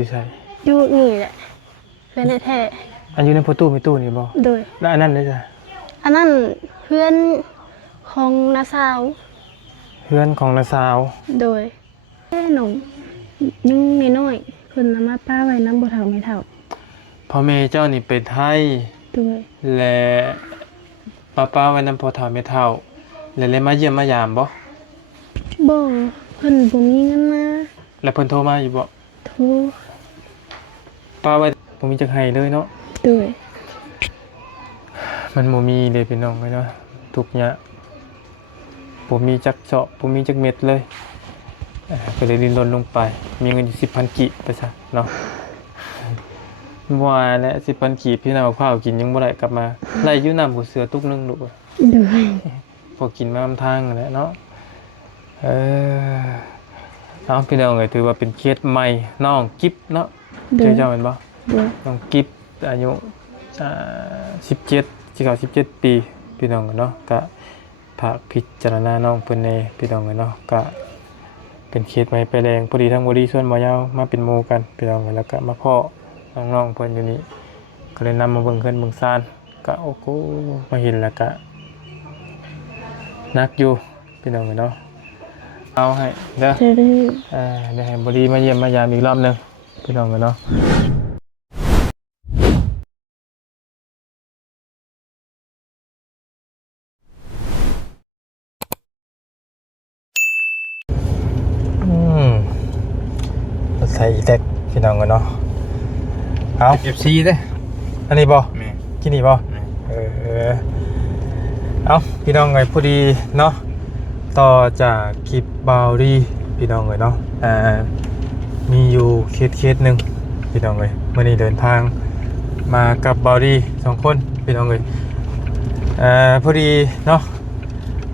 อยู่ใช่อยู่นี่แหละเพื่อนแท้อันอยู่ในประตูไม่ตู้นี่บ่โดยแล้วอันนั้นได้จ้ะอันนั้นเพื่อนของน้าสาวเพื่อนของน้าสาวโดยหนุ่มยุ่งน้อยๆคนมาป้าไว้น้ำบ่เฒ่าไม่เฒ่าพ่อแม่เจ้านี่ไปไทยโดยและป้าไว้น้ำพ่อเฒ่าไม่เฒ่าแล้วเลยมาเยี่ยมมายามบ่บ่เพิ่นบ่มีเงินมาแล้วเพิ่นโทรมาอยู่บ่โทรป้าไว้บ่มีจักให้เลยเนาะโดยมันบ่มีเลยพี่น้องเนาะทุกอย่างบ่มีจักเจาะบ่มีจักเม็ดเลยก็เลยดิ้นรนลงไปมีเงินอยู่ 10,000 กิไปซะเนาะว่าและ 10,000 กิพี่น้าเอาข้าวกินยังบ่ได้กลับมาไล่อยู่น้ำหัวเสือตุกนึงลูกโดยพอกินมาทางนั่นแหละเนาะเอาพี่น้องเอ้ยถือว่าเป็นเคสใหม่น้องกิ๊บเนาะเจ้าแม่นบ่น้องกิ๊บอายุ17สิเข้า17 ปีพี่น้องเนาะก็ภาคพิจารณาน้องเพิ่นแน่พี่น้องเนาะก็เป็นเคสใหม่ไปแรงพอดีทั้งบ่ดีส่วนบ่ยาวมาเป็นหมู่กันพี่น้องแล้วก็มาพ้อน้องๆเพิ่นอยู่นี่ก็เลยนำมาเบิ่งเพิ่นเบิ่งซ่านก็โอ้โหมาเห็นแล้วก็นักอยู่พี่น้องเนาะเอาให้เด้อเดี๋ยวให้บ่ดีมาเยี่ยมมายามอีกรอบนึงพี่น้องเนาะใส่อีแท็กพี่น้องเนาะเอา FC เด้ออันนี้บ่แม่กินนี่บ่เอาพี่น้องเอ้ยพอดีเนาะต่อจากคลิปบาวดี้พี่น้องเอ้ยเนาะมีอยู่เคสนึงพี่น้องเอ้ยมื้อนี้เดินทางมากับบาวดี้2คนพี่น้องเอ้ยพอดีเนาะ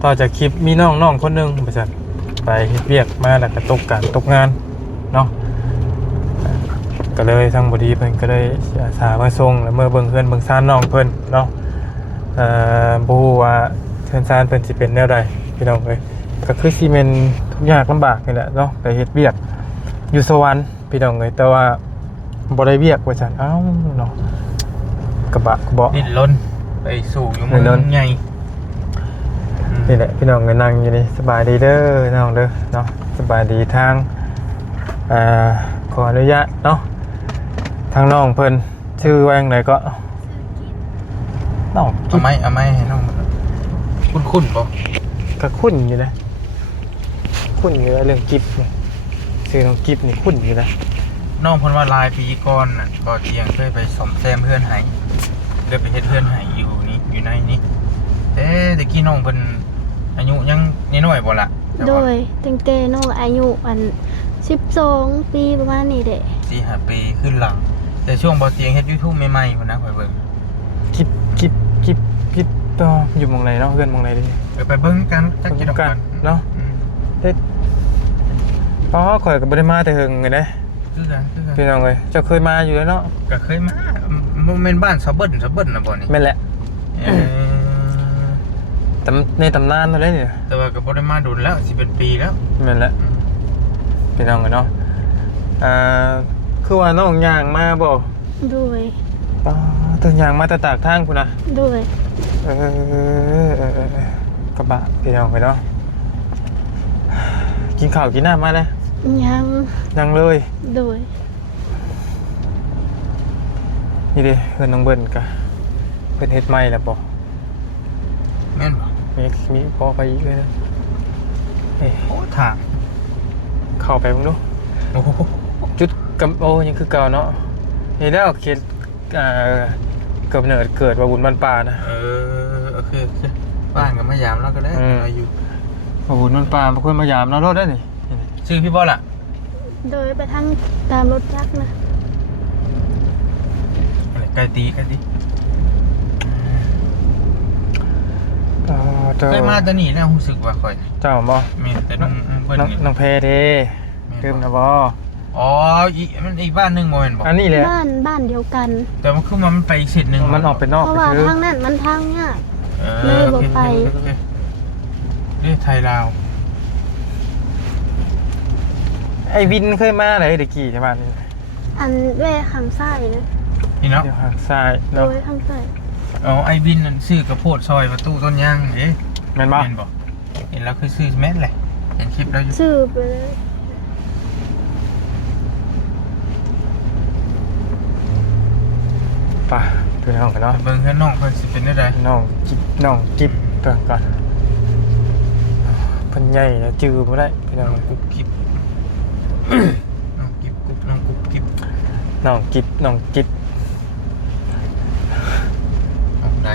ต่อจากคลิปมีน้องคนนึงว่าซั่นไปเฮ็ดเวียกมาแล้วก็ตกงานเนาะก็เลยทางบดีเพิ่นก็ได้อาสามาส่งแล้วเมื่อเบิ่งเพื่อนเบิ่งซ่านน้องเพิ่นเนาะบ่ฮู้ว่าเพื่อนซ่านเพิ่นสิเป็นแนวใดพี่น้องเอ้ยก็คือสิแม่นทุกยากลำบากนี่แหละเนาะไปเฮ็ดเวียกอยู่สวรรค์พี่น้องเอ้ยแต่ว่าบ่ได้เวียกว่าซั่นอ้าวเนาะกระบะเบาะดิ้นรนไปสู่อยู่เมืองใหญ่นี่แหละพี่น้องก็นั่งอยู่นี่สบายดีเด้อน้องเด้อเนาะสบายดีทางขออนุญาตเนาะทางน้องเพิ่นชื่อว่าจังไดก็น้องเอาไม้ให้น้องคุ้นบ่ก็คุ้นอยู่นะคุ้นอยู่เรื่องกิฟนี่ชื่อน้องกิฟนี่คุ้นอยู่นะน้องเพิ่นว่าลายปีก่อนน่ะบ่เที่ยงเคยไปซ่อมแซมเพื่อนให้เด้อไปเฮ็ดเพื่อนให้อยู่นี่อยู่ในนี้ตะกี้น้องเพิ่นอายุยังน้อยๆบ่ล่ะโดยตั้งแต่น้องอายุ12 ปีประมาณนี้เด้ 4-5 ปีขึ้นหลังแต่ช่วงบ่เที่ยงเฮ็ด YouTube ใหม่ๆพุ่นนะข่อยเบิ่งกิฟต่ออยู่หม่องไหนเนาะเพื่อนหม่องไหนดิไปเบิ่งกันจักกี่ดอกกันเนาะเฮ็ดข่อยก็บ่ได้มาแต่เฮิงไงเด้คือกันพี่น้องเอ้ยเจ้าเคยมาอยู่แล้วเนาะก็เคยมาบ่แม่นบ้านซะเบิ่นน่ะบ่นี่แม่นแหละในตำนานนั่นเลยนี่แต่ว่าก็บ่ได้มาโดนแล้วสิเป็นปีแล้วแม่นแหละพี่น้องเนาะคือว่าน้องย่างมาบ่ด้วยตัวย่างมาแต่ตากทางพุ่นน่ะด้วยกระบะพี่น้องไปเนาะกินข้าวกินน้ำมาแล้วยังเลยด้วยนี่ดิเพื่อนน้องเบิ้ลกะเพื่อนเฮ็ดใหม่แล้วบ่แม่นบ่มีพอไปอีกเลยนะโอ้ถางเข้าไปบ้างดูจุดกำโอ้ยังคือเก่าเนาะนี่แล้วเขตกำเนิดเกิดว่าบุญบ้านป่านะโอเคบ้านก็มายามแล้วก็ได้อยู่ว่าบุญบ้านป่าบางคนมายามเรารถได้นี่ชื่อพี่บอลล่ะโดยไปทั้งตามรถจักรนะไกลตีเคยมาตอนนี้แล้วรู้สึกว่าค่อยเจ้าบ่มีแต่น้องเพเด้ลืมนะบ่มันอีกบ้านนึงบ่แม่นบ่อันนี้แหละบ้านเดียวกันแต่มันคือมันไปอีกสิทธิ์นึงมันออกไปนอกเพราะว่าทางนั้นมันทางยากเลยบ่ไปนี่ไทยลาวไอ้วินเคยมาไหนเด็กกี่ใช่บ้านนี่ อันแว่ข้างซ้ายนะ นี่เนาะ เดี๋ยวหักซ้าย โด เนาะ ยข้างซ้าย เอาไอ้บินนั่นซื้อกระโพดซอยประตูต้นยางเอ๊ะ แม่นบ่ เห็นบ่เห็นแล้วคือซื้อแม่นเลยเห็นคลิปแล้วอยู่ ซื้อไปเลย ไป่ะพี่น้องกันเนาะ เบิ่งเพื่อนน้องเพิ่นสิเป็นได้ได น้องกิ๊บเพิ่นก่อนเพิ่นใหญ่แล้วจื้อบ่ได้พี่น้อง น้องกุ๊บกิ๊บน้องกิ๊บกุ๊บน้องกุ๊บกิ๊บ น้องกิ๊บ ออกได้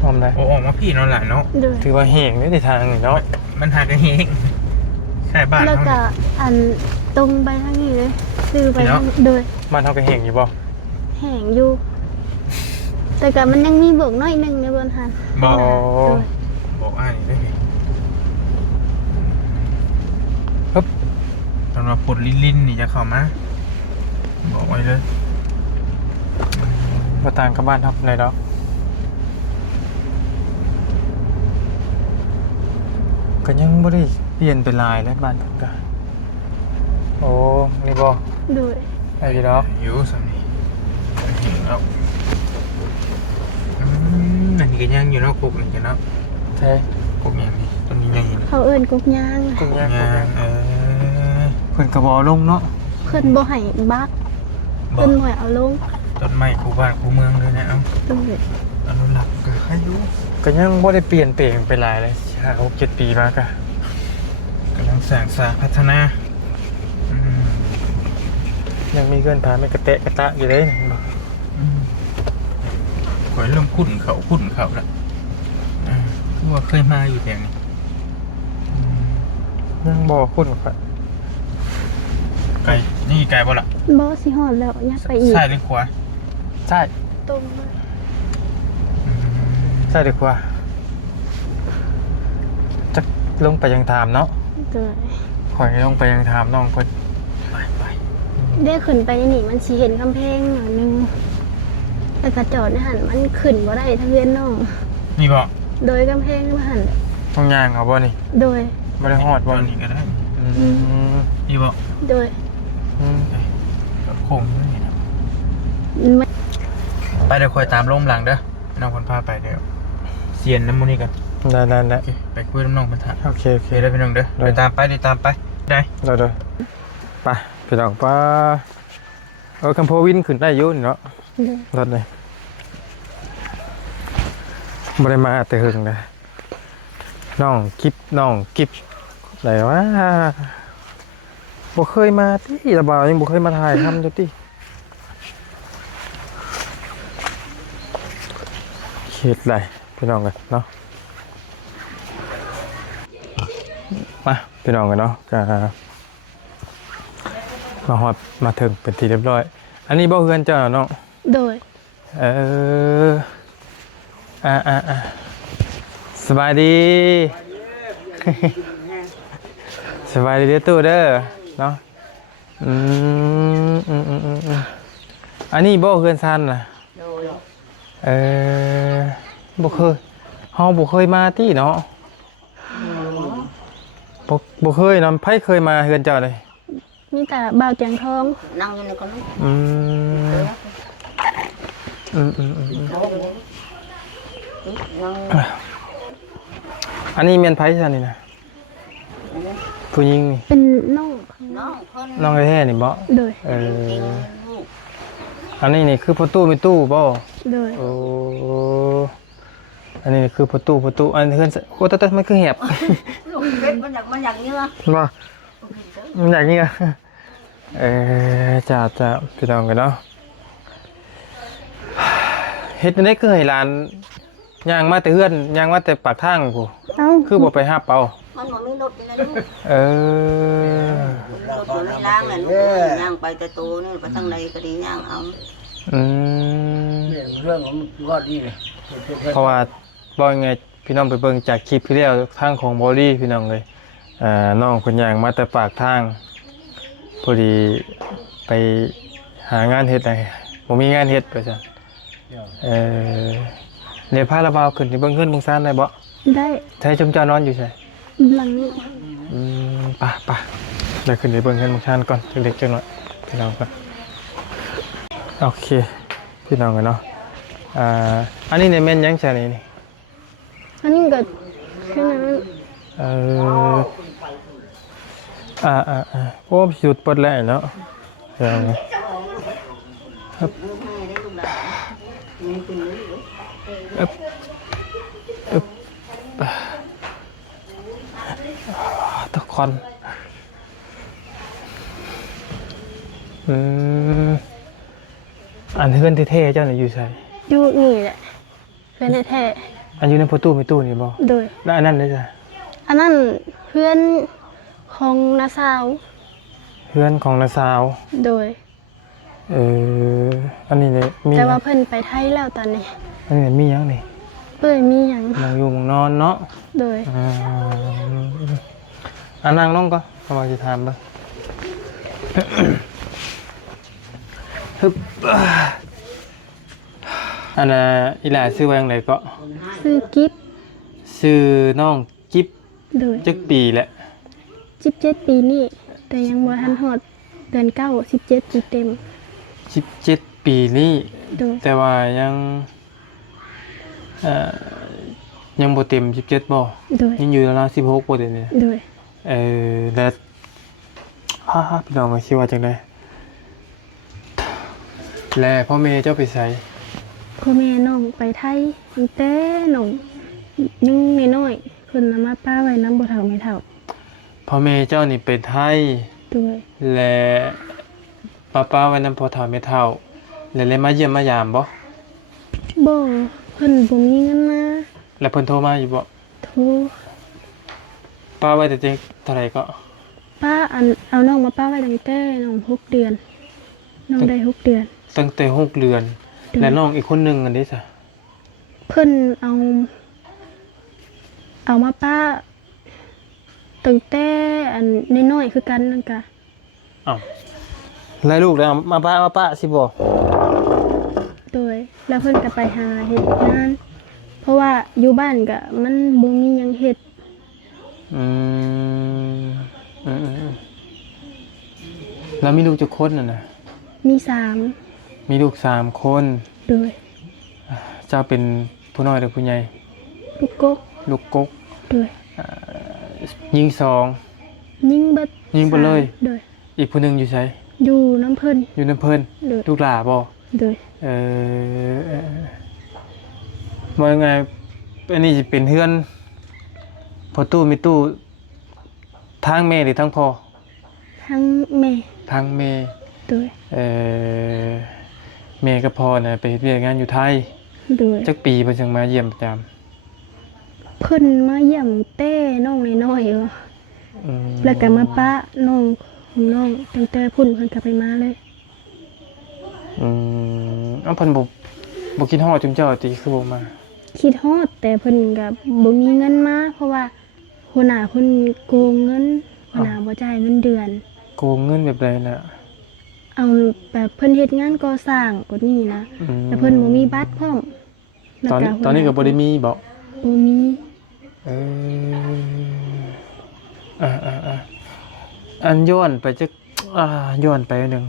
พร้อมได้ โอ้ออกมาพี่เนาะหลานเนาะ โดย ถือว่าแห้งในทางนี่เนาะ มันหากระเฮงใช่บ้าน แล้ว เขา ก็ นี่ อันตรงไปทางนี้เลยซื้อไปทาง เนาะ โดย บ้านเฮาก็แห้งอยู่บ่ แห้งอยู่ แต่ก็มันยังมีเบิกน้อยหนึงในบนหัน บอก อ๋อ โดย บอกอ้ายนี่ได้ไหม ปึ๊บ สำหรับปลดลิ้นนี่จะเข้ามาบอกไว้เลย บ่ต่างกับบ้านเฮาปานใดดอกก็ยังบ่ได้เปลี่ยนเป็นลายเลยบ้านเพิ่นก็โอ้นี่บ่ โดย ไอ้พี่ดอกอยู่สำนี่เห็นแล้วอันนี้ก็ยังอยู่เนาะกุ๊กนี่กันเนาะ ใช่ กุ๊กยังนี่ต้นนี้ยังอยู่ เขาเอิ้นกุกย่าง กุ้งย่าง ยัง เพิ่นก็บ่เอาลงเนาะ เพิ่นบ่ให้บัก บอ เพิ่ ก นบ่ให้เอาลง ต้นไม้คูบ้านคูเมืองเลยนะเอ้า โดย อนุรักษ์ก็ให้อยู่ ก็ยังบ่ได้เปลี่ยนแปลงไปหลายเลย5 6 7 ปีมาก็ กำลังสร้างสรรค์พัฒนาอืม ยังมีเกินพาไม่กระเตะกระตะอยู่เลยนะบอก ข่อยเริ่มคุ้นเขาแล้วคือว่าเคยมาอยู่แถวนี้ ยังบอกคุณครับ ไกลนี่ไกลบ่ล่ะ บ่สิฮอดแล้วยักไปอีก ซ้ายหรือขวา ใช่ ตรงมา ใช่ดีกว่าจะลงไปยังถามเนาะ โดย ขอยลงไปยังถามน้องเพิ่น ไป ได้ขึ้นไปนี่มันสิเห็นกำแพงหน่อยหนึงแต่กระจอดในหันมันขึ้นบ่ได้ทะเบียนน้อง นี่บ่ โดยกำแพงมาหัน ต้องย่างเอาบ่นี่ โดย บ่ได้ฮอดบ่ ตอน นี่ นี้ก็ได้ อืม นี่บ่ โดย อืม ก็คงอยู่นี่นะ ไม่ ไปเดี๋ยวคอยตามลงหลังเด้อน้องคนพาไปเดี๋ยวเซียนน้ำมูนี่กัน ได้ โอเคไปคุยน้ำน้องบรรทัด โอเค โอเคได้พี่น้องเด้อเดี๋ยวตามไปได้ ได้ไปพี่น้องป้าคัมโพวินขึ้นได้อยู่นี่เนาะ โดย รถเลยบ่ได้มาแต่หึงเลยน้องกิ๊บไหนวะบ่เคยมาที่ระบาวยังบ่เคยมาถ่ายทำอยู่ที่เขตไรพี่น้องกันเนาะมาพี่น้องกันเนาะก็มาฮอดมาถึงเป็นที่เรียบร้อยอันนี้บ่เฮือนเจ้าเนาะ โดย สบายดี สบายดีเด้อตู้เด้อเนาะอันนี้บ่เฮือนซันน่ะบ่เคยเฮาบ่เคยมาที่เนาะบ่เคยนำไผเคยมาเฮือนเจ้าเลย มีแต่บ่าวเตียงทอง นั่งอยู่ในคนนู้น อืม นั่ง อันนี้เมียนไผ่ซะนี่นะผู้หญิงนี่ เป็นน้อง น้องคน น้องแท้ๆนี่บ่ โดย อันนี้นี่คือประตูมีตู้บ่ โดย โอ้อันนี้นี่คือประตูอันเฮือนโอ้แต่มันคือแหบ ลูกเป็ดมันอยากเนื้อ บ่มันอย่างนี้อ่ะจะพี่น้องกันเนาะเฮ็ดจังได๋คือให้หลานย่างมาแต่เฮือนย่างมาแต่ปากทางพู้ เอ้า คือบ่ไปรับเอา มันบ่มีรถนะลูก เออ รถบ่มีล้างน่ะลูกย่างไปแต่โตนี่ไปทางใดก็ดีย่างเอา อืม เรื่องของก็ดีเลย เพราะว่าบ่ยังไงพี่น้องไปเบิ่งจากคลิปที่แล้วทางของบอดี้พี่น้องเลยน้องคนย่างมาแต่ปากทางพอดีไปหางานเฮ็ดได้บ่มีงานเฮ็ดว่าซั่นเดี๋ยวพาระบาวขึ้นไปเบิ่งเฮือนเบิ่งซ่านได้บ่ ได้ ใช้ชมเจ้านอนอยู่ไส หลังนี้ ไปเดี๋ยวขึ้นไปเบิ่งเฮือนเบิ่งซ่านก่อนจักเล็กจักน้อยพี่น้องก่อน โอเคพี่น้องกันเนาะอันนี้เนี่ยแม่นยังใช่นี่ อันนี้ก็คือนั้น โอ้หยุดปดแล้วเนาะเดี๋ยวนะทุกคนอันเพื่อนที่เท่เจ้าหน่อยอยู่ใส่ อยู่นี่แหละเพื่อนแท้ อันอยู่ในประตูมีตู้นี่บ่ โดย แล้วอันนั้นเลยจ้ะ อันนั้นเพื่อนของน้าสาว เพื่อนของน้าสาว โดย อันนี้เนี่ยมี แต่ว่าเพิ่นไปไทยแล้วตอนนี้ อันนี้เนี่ยมียังนี่ เพิ่นมีหยัง มองอยู่มองนอนเนาะ โดย อันนั่งลงก็กำลังจะทำไปฮึบอันน่ะอีหล่าซื้อไว้ยังไงก็ ซื้อกิฟต์ ซื้อน้องกิ๊บ โดย จักปีแหละ 17 ปีนี่แต่ยังบ่ทันฮอดเดือน9 17 ปีเต็ม 17 ปีนี้ โดย แต่ว่ายังบ่เต็ม17บ่ โดย ยังอยู่ราวๆ16บ่เต็มเนี่ย โดย แล้วพี่น้องก็คิดว่าจังได๋และพ่อแม่เจ้าไปไส พ่อแม่น้องไปไทยตั้งแต่น้องยังน้อยๆเพิ่นเอามาป้าไว้นำบ่เฒ่าไม่เฒ่า พ่อแม่เจ้านี่ไปไทย โดย และป้าไว้นำพ่อเฒ่าแม่เฒ่าและเลยมาเยี่ยมมายามบ่ บ่เพิ่นบ่มีเงินมา แล้วเพิ่นโทรมาอยู่บ่ โทร ป้าไว้แต่เท่าไหร่ก็ ป้าเอาน้องมาป้าไว้ตั้งแต่น้อง6 เดือนน้องได้6 เดือน ตั้งแต่6เดือนและน้องอีกคนหนึงอันนี้ซะ เพิ่นเอามาป้าตั้งแต่อันน้อยๆคือกันนั่นกะ อ้าวแล้วลูกแล้วมาป้าสิบ่ โดยแล้วเพิ่นก็ไปหาเฮ็ดงานเพราะว่าอยู่บ้านก็มันบ่มีหยังเฮ็ด อืมแล้วมีลูกจักคนน่ะนะ มี มีลูก3คน 3โดย เจ้าเป็นผู้น้อยหรือผู้ใหญ่ ลูกกก ลูกกก โดย ยิงสอง ยิงเบิด ยิงไปเลย โดย อีกผู้หนึงอยู่ไส อยู่น้ำเพิ่น อยู่น้ำเพิ่น โดย ลูกหลาบ่ โดย ว่ายังไงอันนี้สิเป็นเฮือนพอตู้มีตู้ทางแม่หรือทางพ่อ ทั้งแม่ ทางแม่ โดย แม่กับพ่อน่ะไปเฮ็ดเวียกงานอยู่ไทย โดย จักปีเพิ่นจึงมาเยี่ยมประจำ เพิ่นมาเยี่ยมเต้น้องน้อยๆแล้วก็มาป้าน้องของน้องตั้งแต่พุ่นเพิ่นก็ไปมาเลย เพิ่นบ่คิดฮอดจุมเจ้าติคือบ่มา คิดฮอดแต่เพิ่นก็บ่มีเงินมาเพราะว่าหัวหน้าเพิ่นโกงเงินหัวหน้าบ่จ่ายเงินเดือน โกงเงินแบบใดน่ะ เอาแบบเพิ่นเฮ็ดงานก่อสร้างกว่านี้นะแล้วเพิ่นบ่มีบัตรพร้อมแล้ว ตอนนี้ก็บ่ได้มีบ่ บ่มี อันย้อนไปจักย้อนไปหนึง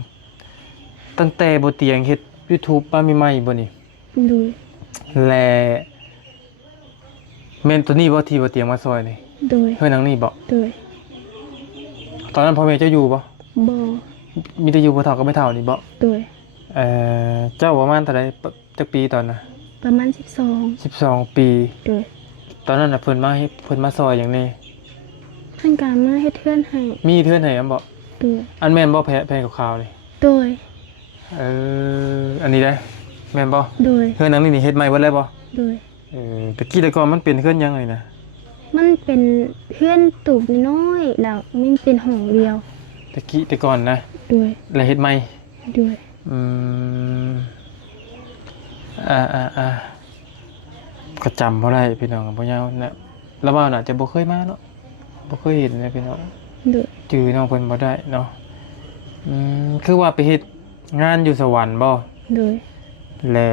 ตั้งแต่บ่เตียงเฮ็ด YouTube มาใหม่ๆบ่นี่ ดู และแม่นตัวนี้บ่ที่บ่เตียงมาซอยนี่ โดย เฮือนหลังนี้บ่ โดย ตอนนั้นพ่อแม่เจ้าอยู่บ่ บ่ มีแต่อยู่บ่เฒ่าก็ไม่เฒ่านี่บ่ โดย เจ้าประมาณเท่าใดจักปีตอนน่ะ ประมาณ12 ปี โดย ตอนนั้นน่ะเพิ่นมาซอยหยังแน่ เพิ่นก็มาเฮ็ดเทือนให้ มีเทื่อนให้อันบ่ โดย อันแม่นบ่แพงกับข่าวนี่ โดย อันนี้ได้แม่นบ่ โดย เฮือนหลังนี้นี่เฮ็ดใหม่เบิดแล้วบ่ โดย ตะกี้แต่ก่อนมันเป็นเฮือนหยังไงนะ มันเป็นเพื่อนตูบน้อยแล้วมันเป็นห้องเดียว ตะกี้แต่ก่อนนะ ด้วย แล้วเฮ็ดใหม่ ด้วย ก็จำบ่ได้พี่น้องบ่ยาวนะแล้วว่าน่าจะบ่เคยมาเนาะบ่เคยเห็นนะพี่น้อง ด้วย จื้อน้องเพิ่นบ่ได้เนาะคือว่าไปเฮ็ดงานอยู่สวรรค์บ่ ด้วย และ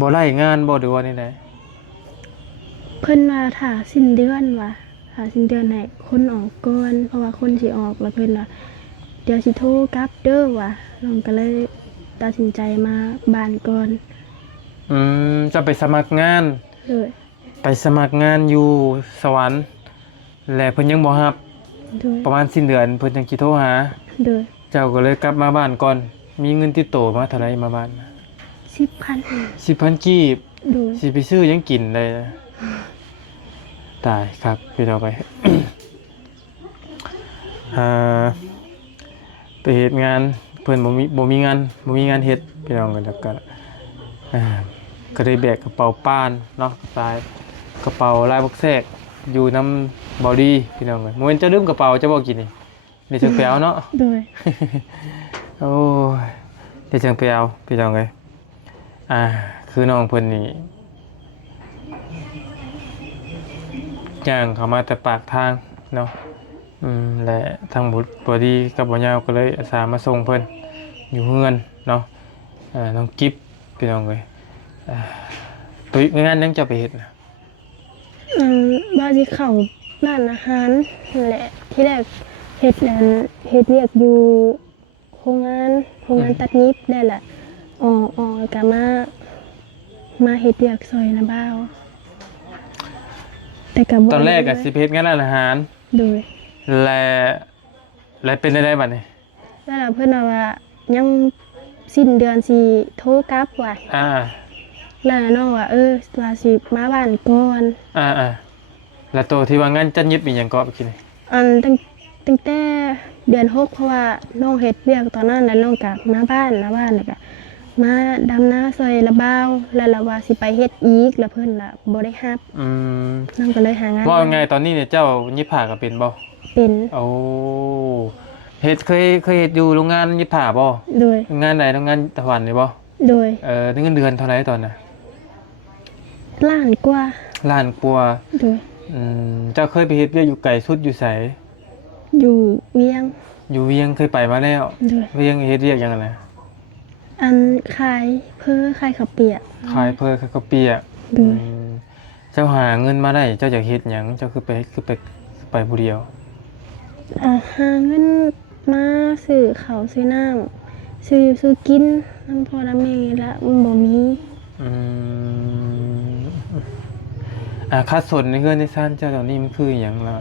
บ่ไล่งานบ่หรือว่านี่ได เพิ่นว่าถ้าสิ้นเดือนว่ะถ้าสิ้นเดือนให้คนออกก่อนเพราะว่าคนสิออกแล้วเพิ่นว่าเดี๋ยวสิโทรกลับเด้อว่ะน้องก็เลย ตัดสินใจมาบ้านก่อน จะไปสมัครงาน โดย ไปสมัครงานอยู่สวรรค์และเพิ่นยังบ่รับ โดย ประมาณสิ้นเดือนเพิ่นจังสิโทรหา โดย เจ้าก็เลยกลับมาบ้านก่อน มีเงินติดตัวมาเท่าไหร่มาบ้าน 10,000 10,000 กีบ โดย สิไปซื้อหยังกินได้นะตายครับพี่เราไป ไปเฮ็ดงานเพิ่นบ่มีงานเฮ็ดพี่น้องกันแล้วก็ก็ได้แบกกระเป๋าป้านเนาะกระเป๋าลายบักแทรกอยู่น้ำบอดี้พี่น้องเลยมื้อนี้เจ้าลืมกระเป๋าจะบ่กินนี่จังไปเอาเนาะ โดย โอ้ยเดี๋ยวจังไปเอาพี่น้องเลยคือน้องเพิ่นนี่ย่างเข้ามาแต่ปากทางเนาะและทางบอดี้กับบอยาวก็เลยอาสามาส่งเพิ่นอยู่เฮือนเนาะน้องกิ๊บพี่น้องเลยตัวงานยังจะไปเฮ็ดนะ ว่าสิเข้าร้านอาหารนั่นแหละที่แรกเฮ็ดเวียกอยู่โรงงานตัดนิบได้แหละแล้วก็มาเฮ็ดเวียกซอยนะบ่าวแต่ก็บ่ ตอนแรกอะสิไปเฮ็ดงานร้านอาหาร โดย และเป็นได้บัดนี้ แล้วเพิ่นว่ายังสิ้นเดือนสิโทรกลับว่า แล้วน้องว่าว่าสิมาบ้านก่อน แล้วตัวที่ว่างานจัดยิบมีหยังก็ไปกินนี่ ตั้งแต่เดือน6เพราะว่าน้องเฮ็ดเวียกตอนนั้นแล้วน้องก็มาบ้านแล้วก็มาดำนาซอยละบ้าวแล้วเราว่าสิไปเฮ็ดอีกแล้วเพิ่นล่ะบ่ได้รับน้องก็เลยหางาน ว่าไงตอนนี้เนี่ยเจ้ายิบผ้าก็เป็นบ่ เป็น โอ้เฮ็ดเคยเฮ็ดอยู่โรงงานยิบผ้าบ่ โดย โรงงานใดโรงงานตะวันนี่บ่ โดย เงินเดือนเท่าไหร่ตอนน่ะ ล้านกว่า ล้านกว่า โดย เจ้าเคยไปเฮ็ดเวียกอยู่ไกลสุดอยู่ไส อยู่เวียง อยู่เวียงเคยไปมาแล้ว โดย เวียงเฮ็ดเวียกหยังไง อันขายขายข้าวเปียก ขายข้าวเปียก โดย เจ้าหาเงินมาได้เจ้าอยากเฮ็ดหยังเจ้าคือไปผู้เดียว หาเงินมาซื้อข้าวซื้อน้ำซื้อกินน้ำพ่อน้ำแม่ละมันบ่มี ค่าสนในเงินในซ่านเจ้าตอนนี้มันคือหยังล่ะ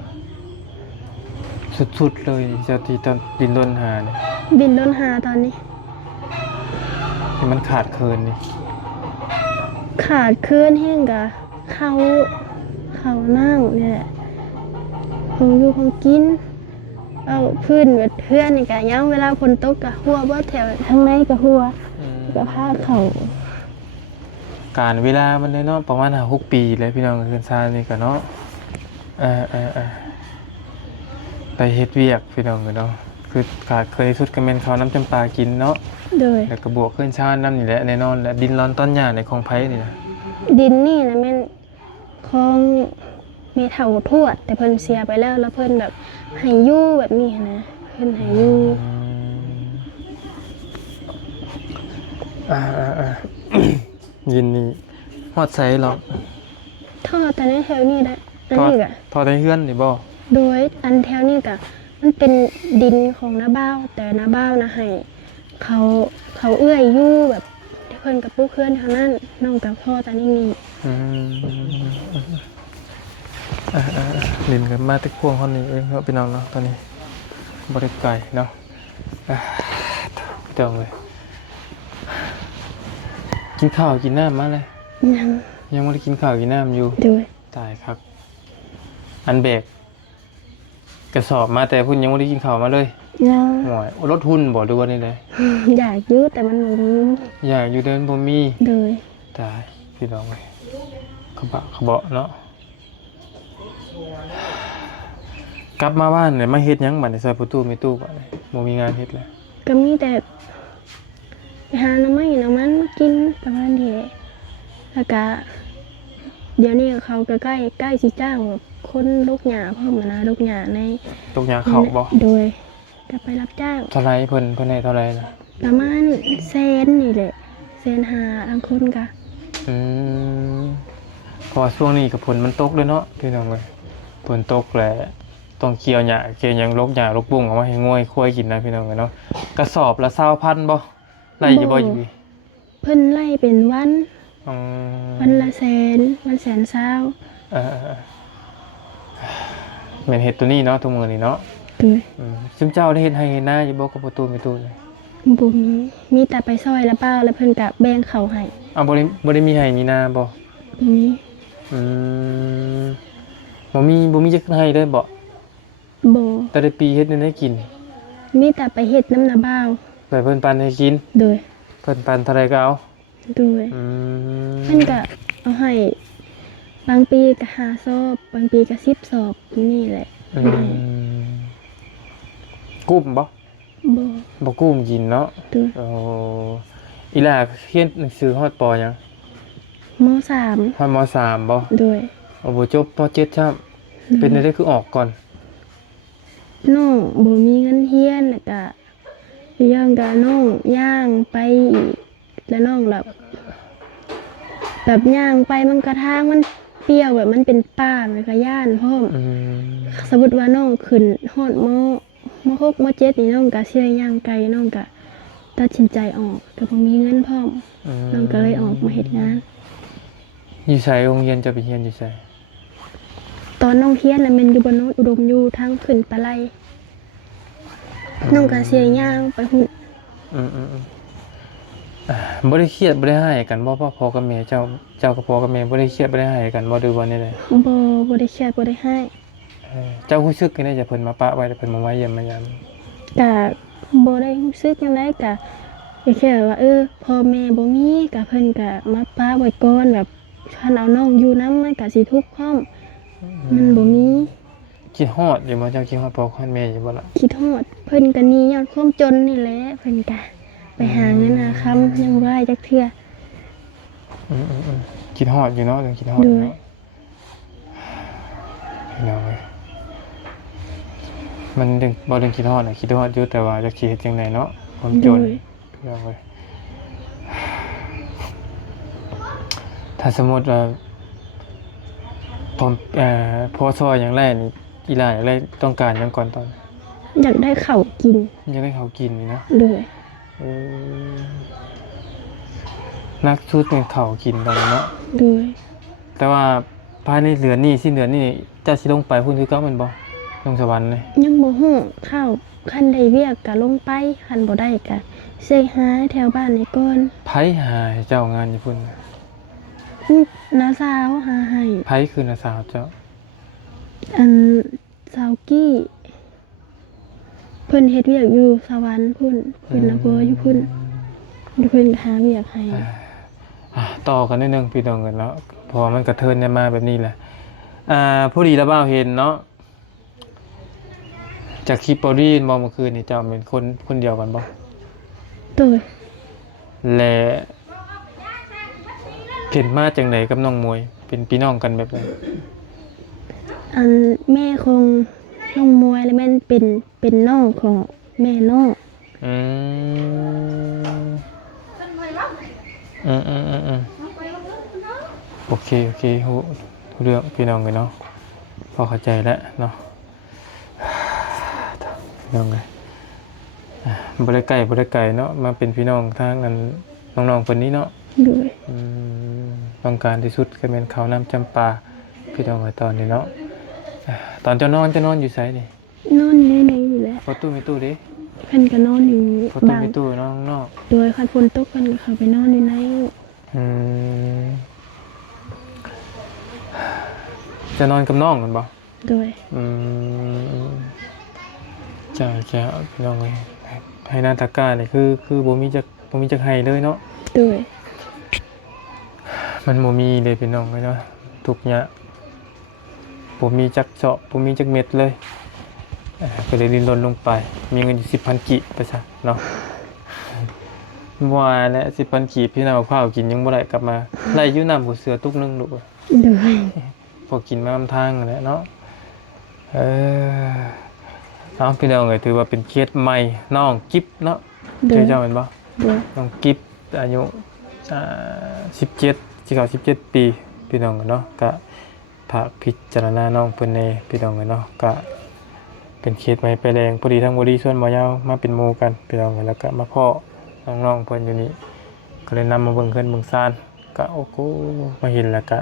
สุดๆเลยเจ้าที่ตอนดินรนหาเนี่ย บินล้นหาตอนนี้ ที่มันขาดเคินนี่ ขาดเคลื่อนแห้งกะเขานั่งเนี่ยแหละของอยู่ของกินเอาพื้นแบบเพื่อนนี่กะย้ำเวลาฝนตกกะหัวบ่แถวทั้งในกะหัวกะผ้าเขา การเวลามันเลยเนาะประมาณ6 ปีเลยพี่น้องเคือนซ่านนี่ก็เนาะไปเฮ็ดเวียกพี่น้องเนาะคือขาดเคยสุดก็แม่นข้าวน้ำจำปากินเนาะ โดย แล้วก็บวกเคือนซ่านน้ำนี่แหละแน่นอนและดินร้อนต้นหญ้าในของไผนี่นะ ดินนี่นะแม่นของมีเถาทวดแต่เพิ่นเสียไปแล้วเพิ่นแบบให้อยู่แบบนี้นะเพิ่นให้อยู่ ยินนี่ฮอดไสหรอก ท่อแต่ในแถวนี้นะอันนี้กะ ทอดในเฮือนนี่บ่ โดยอันแถวนี้กะมันเป็นดินของน้าบ้าวแต่น้าบ้าวนะให้เขาเอื้อยอยู่แบบที่เพิ่นกับปุ๊กเพื่อนเท่านั้นน้องกับพ่อตอนนี้มี ลินกันมาตึกพวงคนนี้เองเนาะพี่น้องเนาะตอนนี้บริไก่เนาะพี่น้องเลยกินข้าวกินน้ำมาเลย ยังไม่ได้กินข้าวกินน้ำอยู่ โดย ตายครับอันเบรกกระสอบมาแต่พุ่นยังไม่ได้กินข้าวมาเลย แล้ว หน่อยรถหุ้นบ่ดูว่านี่เลย อยากยืดแต่มันบ่มี อยากอยู่เดินบ่มี โดย ตายพี่น้องเลยขบะเนาะกลับมาบ้านเนี่ยมาเฮ็ดหยังบัดนี้ใส่ประตูมีตู้บัดนี้บ่มีงานเฮ็ดแล้ว ก็มีแต่ไปหาน้ำมันมากินประมาณนี้แหละแล้วก็เดี๋ยวนี้เขาก็ใกล้สิจ้างแบบคนลูกหญ้าพร้อมนะลูกหญ้าใน ตกยาเข้าบ่ โดยก็ไปรับจ้าง เท่าไรเพิ่นให้เท่าไรนะ ประมาณ100,000นี่แหละ150,000ทั้งคนกะ เพราะว่าช่วงนี้กับฝนมันตกด้วยเนาะพี่น้องเอ้ยฝนตกแหละต้องเกี่ยวหญ้าเกี่ยวหยังรกหญ้ารกบุ้งเอามาให้ง่วยควายกินนะพี่น้องเอ้ยเนาะกระสอบละ20,000บ่ ไล่อยู่บ่อยู่พี่ เพิ่นไล่เป็นวัน อ๋อ วันละแสนวันแสนเศร้า เออแม่นเฮ็ดตัวนี้เนาะทุกมื้อนี้เนาะ โดย ซึ่งเจ้าได้เฮ็ดให้เฮ็ดนาอยู่บ่กับประตูไม่ตู้เลย บ่มีแต่ไปซอยละเป้าแล้วเพิ่นก็แบ่งเขาให้ อ้าวบ่ได้มีให้มีนาบ่ บ่มี อืมบ่มีจักให้เด้อบ่ บ่ แต่ละปีเฮ็ดได้กิน มีแต่ไปเฮ็ดน้ำนาบ้าว ไปเพิ่นปันให้กิน โดย เพิ่นปันเท่าไรก็เอา โดย อืม เพิ่นก็เอาให้บางปีก็5ซอบบางปีก็10ซอบนี่แหละ อืมกุ้มบ่ บ่ บ่กุ้มกินเนาะ โดย โอ้อีหล่าเรียนหนังสือฮอดปอหยัง ม ฮอดมสามบ่ .3 โดย โอ้บ่จบปเจ็ดครับเป็นได้คือออกก่อน น้องบ่มีเงินเรียนแล้วก็ย่างก็น้องย่างไปอีกแล้วน้องแบบย่างไปมันกระทางมันเปรี้ยวแบบมันเป็นป่ามันก็ย่านพร้อม อืม สมมุติว่าน้องขึ้นฮอดม6ม7นี่น้องก็สิได้ย่างไกลน้องก็ตัดสินใจออกก็บ่มีเงินพร้อมน้องก็เลยออกมาเฮ็ดงาน อยู่ไสโรงเรียนจะไปเรียนอยู่ไส ตอนน้องเรียนน่ะแม่นอยู่บนโน้นอุดมอยู่ทางขึ้นปลาไหลน้องก็สิได้ย่างไปหุ่น อืมบ่ได้เครียดบ่ได้ให้กันบ่พ่อกับแม่เจ้ากับพ่อกับแม่บ่ได้เครียดบ่ได้ให้กันบ่ดูบ่นี่เลย บ่ได้เครียดบ่ได้ให้ เจ้ารู้สึกจังได๋จะเพิ่นมาปะไว้แต่เพิ่นมาเยี่ยมมายาม ก็บ่ได้รู้สึกจังได๋ก็แค่ว่าพ่อแม่บ่มีก็เพิ่นก็มาป้าไว้ก่อนแบบคันเอาน้องอยู่นำมันก็สิทุกข์พร้อมมันบ่มี คิดฮอดอยู่บ่เจ้าคิดฮอดพ่อฮอดแม่อยู่บ่ล่ะ คิดฮอดเพิ่นก็หนีย้อนความจนนี่แหละเพิ่นก็ไปหาเงินหาคำยังบ่ได้จักเทื่อ คิดฮอดอยู่เนาะเรื่องคิดฮอดอยู่เนาะพี่น้องเอ้ยมันเรื่องบ่เรื่องคิดฮอดน่ะคิดฮอดอยู่แต่ว่าจะสิเฮ็ดจังไดเนาะความจนพี่น้องเอ้ยถ้าสมมุติว่าผมพอซอยอย่างแรกนี่อีหลาอย่างแรกต้องการหยังก่อนตอน อยากได้ข้าวกิน ยังได้เขากินนี่นะ เลย เออนักชุดเป็นเขากินตอนนี้เนาะ เลย แต่ว่าภายในเดือนนี้สิ้นเดือนนี้เจะสิลงไปพุ่นคือเก่าแม่นบ่ลงสวรรค์เลย ยังบ่ฮู้ข้าวคันใดเวียกก็ลงไปคันบ่ได้ก็เสกหาแถวบ้านนี่ก่อน ไผหาให้เจ้างานอยู่พุ่น น้าสาวหาให้ ไผคือน้าสาวเจ้า อันสาวกี้เพิ่นเฮ็ดเวียกอยู่สวรรค์พุ่นเพิ่นน่ะบ่อยู่พุ่นเพิ่นก็หาเวียกให้ ต่อกันนิดนึงพี่น้องกันแล้วพอมันกระเทินมาแบบนี้แหละผู้ดีละบ่าวเห็นเนาะจากคลิปบอดี้มองเมื่อคืนนี่เจ้าเป็นคนเดียวกันบ่ โดย และเห็นมาจังไหนกับน้องมวย เป็นพี่น้องกันแบบไหน อันแม่คงน้องมวยแล้วแม่นเป็นน้องของแม่น้อง อืมอืมโอเครู้เรื่องพี่น้องกันเนาะพอเข้าใจแล้วเนาะพี่น้องเลยบ่ได้ไกลเนาะมาเป็นพี่น้องทางนั้นน้องๆคนนี้เนาะ โดย ต้องการที่สุดก็เป็นข้าวน้ำจำปาพี่น้องไว้ตอนนี้เนาะตอนจะนอนอยู่ไสนี่ นอนอยู่ในอยู่แล้ว พอตู้มีตู้ดิ เพิ่นก็นอนอยู่ พอตู้ บาง มีตู้น้องนอก โดยคันฝนตกเพิ่นก็เข้าไปนอนอยู่ใน จะนอนกับน้องกันบ่ โดย จ้าพี่น้องเลยให้หน้าตะกร้านี่คือบ่มีจักให้เลยเนาะ โดย มันบ่มีเลยพี่น้องเลยเนาะทุกอย่างบ่มีจักเจาะบ่มีจักเม็ดเลยก็เลยดิ้นรนลงไปมีเงินอยู่ 10,000 กิไปซะเนาะว่าและ 10,000 กิพี่น้องข้าวกินยังบ่ได้กลับมาไล่อยู่น้ำหัวเสือตุกนึงลูก โดย พอกินมาทำทางนั่นแหละเนาะเอาพี่น้องเลยถือว่าเป็นเคสใหม่น้องกิ๊บเนาะ โด เจ้ ย เจ้าเป็นบ่ โดย น้องกิ๊บอายุ17สิ17 ปีพี่น้องกันเนาะก็ภาคพิจารณาน้องเพิ่นในพี่น้องกันเนาะก็เป็นเคสใหม่ไปแรงพอดีทั้งบดีส่วนบ่ยาวมาเป็นหมู่กันพี่น้องกันแล้วก็มาพ่อ น้องๆเพิ่นอยู่นี่ก็เลยนำมาเบิ่งเพิ่นเบิ่งซ่านก็โอ้โหมาเห็นแล้วก็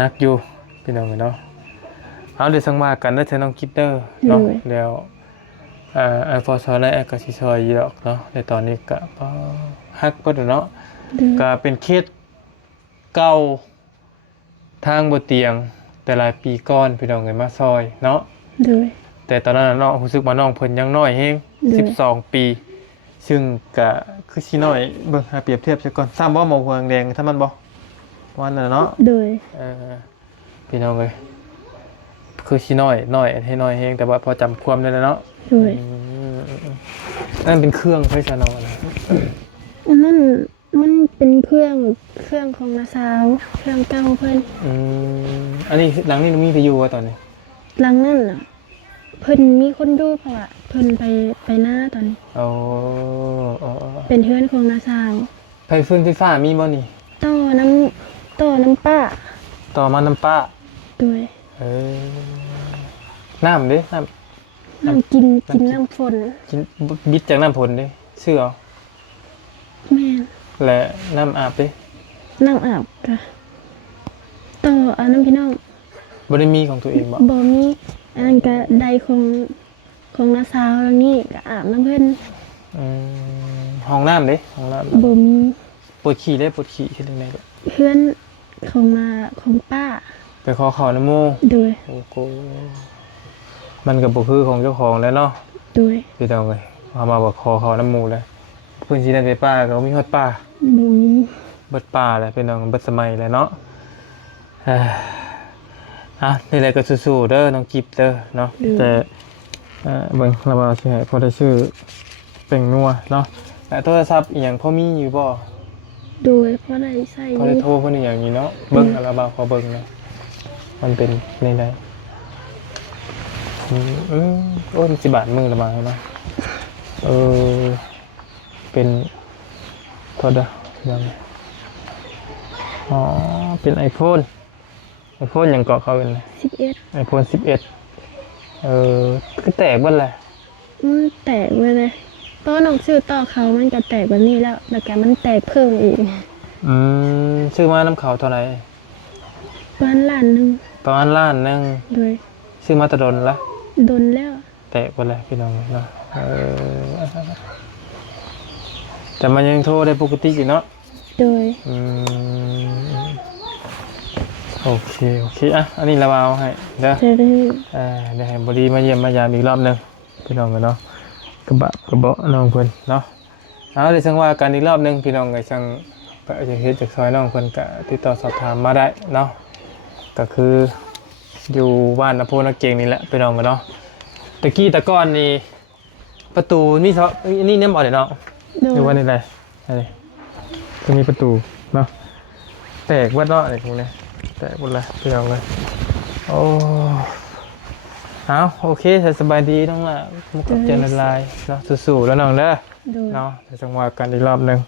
นักอยู่พี่น้องเนาะเอาเดี๋ยวสังมากันเด้อเธอน้องกิตเตอร์เนาะแล้วฟอร์ซอและก็สิซอยอยู่ดอกเนาะในตอนนี้ก็ฮักเพิ่นเนาะก็เป็นเคสเก่าทางบ่เตียงแต่หลายปีก่อนพี่น้องเอ้ยมาซอยเนาะแต่ตอนนั้นน้องรู้สึกว่าน้องเพิ่นยังน้อยแฮง12 ปีซึ่งก็คือสิน้อยเบิ่งหาเปรียบเทียบซะก่อนซ้ำบ่หมอกหัวแดงถ้ามันบ่วันนั้นเนาะพี่น้องเอ้ยคือสิน้อยให้น้อยแฮงแต่ว่าพอจำความได้แล้วเนาะนั่นเป็นเครื่องไฟซะเนาะนั่นมันเป็นเครื่องของนาซาวเครื่องเก่าเพิ่นอันนี้หลังนี้มีไปอยู่ว่าตอนนี้หลังนั่นน่ะเพิ่นมีคนดูเพราะว่าเพิ่นไปหน้าตอนนี้เป็นเฮือนของนาซาวไฟฟื้นไฟฟ้ามีบ่นี่ต่อน้ำป้าต่อมาน้ำป้าด้วยน้ำดิน้ำกินน้ำฝนกินบิดจากน้ำฝนดิซื้อเอาแม่และน้ำอาบดิน้ำอาบค่ะต่อเอาน้ำพี่น้องบ่ได้มีของตัวเองบ่มีอันนั้นก็ใดของนาซาวแล้วนี่ก็อาบน้ำเพิ่นห้องน้ำดิห้องน้ำบ่มีปวดขี้เฮ็ดจังได๋เพื่อนของป้าไปขอเขาน้ำมูด้วยโอ้โหมันก็บ่คือของเจ้าของแล้วเนาะด้วยพี่น้องเอ้ยมาบอกขอเขาน้ำมูแล้วเพิ่นสิได้ไปป้าก็มีฮอดป้าบ่มีเบิดป้าแล้วพี่น้องเบิดสมัยแล้วเนาะนี่แหละก็สู้ๆเด้อน้องกิฟเด้อเนาะแต่เบิ่งระบาดสิให้พอได้ชื่อเป็นนัวเนาะแต่โทรศัพท์อีหยังพอมีอยู่บ่โดยพอได้ใช้พอได้โทรเพิ่นอย่างนี้เนาะเบิ่งระบาดขอเบิ่งเนาะมันเป็นในใดโอ้ย10 บาทมือระบาดเนาะเป็นโทษเด้อยังเป็น iPhone ยังเกาะเขาเป็น11 iPhone 11ก็แตกเบิดแหละแตกเบิดเลยตอนน้องซื้อต่อเขามันก็แตกแบบนี้แล้วแต่มันแตกเพิ่มอีกซื้อมาน้ำเขาเท่าไหร่ประมาณล้านนึงด้วยซื้อมาตะดนละดนแล้วแตกเบิดแหละพี่น้องเนาะแต่มันยังโทรได้ปกติอยู่เนาะโดยโอเคอันนี้เราเอาให้เด้อเดี๋ยวให้บดีมาเยี่ยมมายามอีกรอบนึงพี่น้องกันเนาะกระเบาะน้องเพิ่นเนาะเดี๋ยวสั่งว่ากันอีกรอบนึงพี่น้องก็สั่งก็จะเฮ็ดจากซอยน้องเพิ่นก็ติดต่อสอบถามมาได้เนาะก็คืออยู่บ้านนภพนเก่งนี่แหละพี่น้องกันเนาะตะกี้ตะก้อนนี่ประตูนี่นี่เนี่ยบ่ได้เนาะหรือว่านี่แหละนี่จะมีประตูเนาะแตกวัดเนาะอะไรพวกนี้แตกหมดเลยพี่น้องเลยโอเคสบายดีน้องละมุกกับเจนลายเนาะสู้ๆแล้วน้องเด้อเนาะจะจังหวะกันอีกรอบนึง